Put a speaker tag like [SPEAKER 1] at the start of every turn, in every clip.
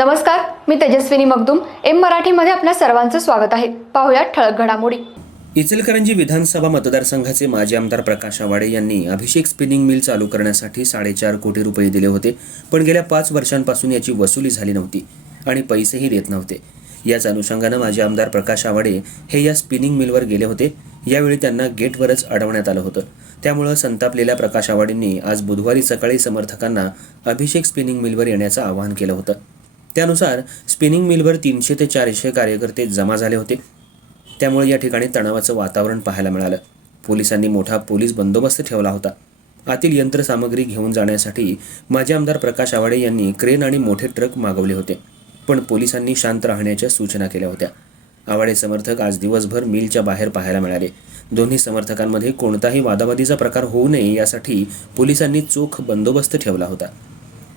[SPEAKER 1] नमस्कार मी तेजस्विनी मगदुम. एम मराठीमध्ये आपल्या सर्वांचं स्वागत आहे. पाहुयात ठळक घडामोडी.
[SPEAKER 2] इचलकरंजी विधानसभा मतदारसंघाचे माजी आमदार प्रकाश आवाडे यांनी अभिषेक स्पिनिंग मिल चालू करण्यासाठी साडेचार कोटी रुपये दिले होते पण गेल्या पाच वर्षांपासून याची वसुली झाली नव्हती आणि पैसेही देत नव्हते. याच अनुषंगानं माजी आमदार प्रकाश आवाडे हे या स्पिनिंग मिलवर गेले होते. यावेळी त्यांना गेटवरच अडवण्यात आलं होतं. त्यामुळं संतापलेल्या प्रकाश आवाडेंनी आज बुधवारी सकाळी समर्थकांना अभिषेक स्पिनिंग मिलवर येण्याचं आवाहन केलं होतं. त्यानुसार स्पिनिंग मिलवर तीनशे ते चारशे कार्यकर्ते जमा झाले होते. त्यामुळे या ठिकाणी तणावाचं वातावरण पाहायला मिळालं. पोलिसांनी मोठा पोलीस बंदोबस्त ठेवला होता. आतील यंत्रसामग्री घेऊन जाण्यासाठी माजी आमदार प्रकाश आवाडे यांनी क्रेन आणि मोठे ट्रक मागवले होते. पण पोलिसांनी शांत राहण्याच्या सूचना केल्या होत्या. आवाडे समर्थक आज दिवसभर मिलच्या बाहेर पाहायला मिळाले. दोन्ही समर्थकांमध्ये कोणताही वादावादीचा प्रकार होऊ नये यासाठी पोलिसांनी चोख बंदोबस्त ठेवला होता.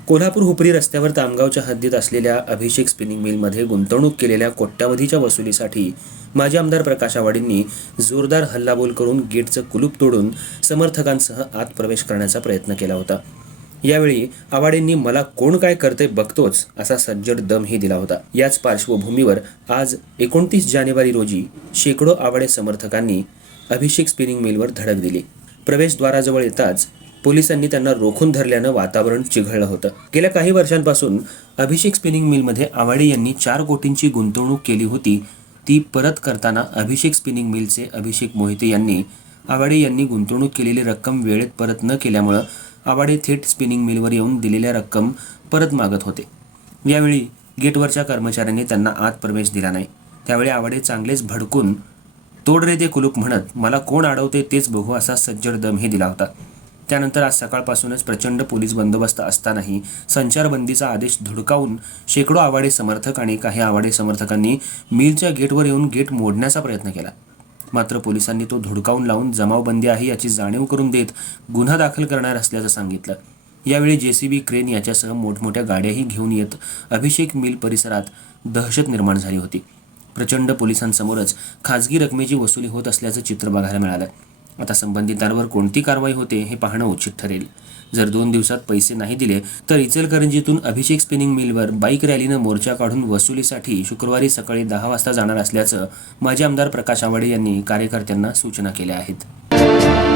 [SPEAKER 2] कोल्हापूर हुपरी रस्त्यावर तामगावच्या हद्दीत असलेल्या अभिषेक स्पिनिंग मिलमध्ये गुंतवणूक केलेल्या कोट्यावधीच्या वसुलीसाठी माजी आमदार प्रकाश आवाडींनी जोरदार हल्लाबोल करून गेटचं कुलूप तोडून समर्थकांसह आत प्रवेश करण्याचा प्रयत्न केला होता. यावेळी आवाडेंनी मला कोण काय करते बघतोच असा सज्जड दमही दिला होता. याच पार्श्वभूमीवर आज एकोणतीस जानेवारी रोजी शेकडो आवाडे समर्थकांनी अभिषेक स्पिनिंग मिलवर धडक दिली. प्रवेशद्वाराजवळ येताच पोलिसांनी त्यांना रोखून धरल्यानं वातावरण चिघळलं होतं. गेल्या काही वर्षांपासून अभिषेक स्पिनिंग मिलमध्ये आवाडे यांनी चार कोटींची गुंतवणूक केली होती. ती परत करताना अभिषेक स्पिनिंग मिलचे अभिषेक मोहिते यांनी आवाडे यांनी गुंतवणूक केलेली रक्कम वेळेत परत न केल्यामुळं आवाडे थेट स्पिनिंग मिलवर येऊन दिलेल्या रक्कम परत मागत होते. यावेळी गेटवरच्या कर्मचाऱ्यांनी त्यांना आत प्रवेश दिला नाही. त्यावेळी आवाडे चांगलेच भडकून तोड रे ते कुलूप म्हणत मला कोण अडवते तेच बघू असा सज्जड दमही दिला होता. त्यानंतर आज सकाळपासूनच प्रचंड पोलीस बंदोबस्त असतानाही संचारबंदीचा आदेश धुडकावून शेकडो आवाडे समर्थक आणि काही आवाडे समर्थकांनी मिलच्या गेटवर येऊन गेट मोडण्याचा प्रयत्न केला. मात्र पोलिसांनी तो धुडकावून लावून जमावबंदी आहे याची जाणीव करून देत गुन्हा दाखल करणार असल्याचं सांगितलं. यावेळी जेसीबी क्रेन याच्यासह मोठमोठ्या गाड्याही घेऊन येत अभिषेक मिल परिसरात दहशत निर्माण झाली होती. प्रचंड पोलिसांसमोरच खाजगी रकमेची वसुली होत असल्याचं चित्र बघायला मिळालं. आता संबंधितांवर कोणती कारवाई होते हे पाहणं उचित ठरेल. जर दोन दिवसात पैसे नाही दिले तर इचलकरंजीतून अभिषेक स्पिनिंग मिलवर बाईक रॅलीनं मोर्चा काढून वसुलीसाठी शुक्रवारी सकाळी दहा वाजता जाणार असल्याचं माजी आमदार प्रकाश आवाडे यांनी कार्यकर्त्यांना सूचना केल्या आहेत.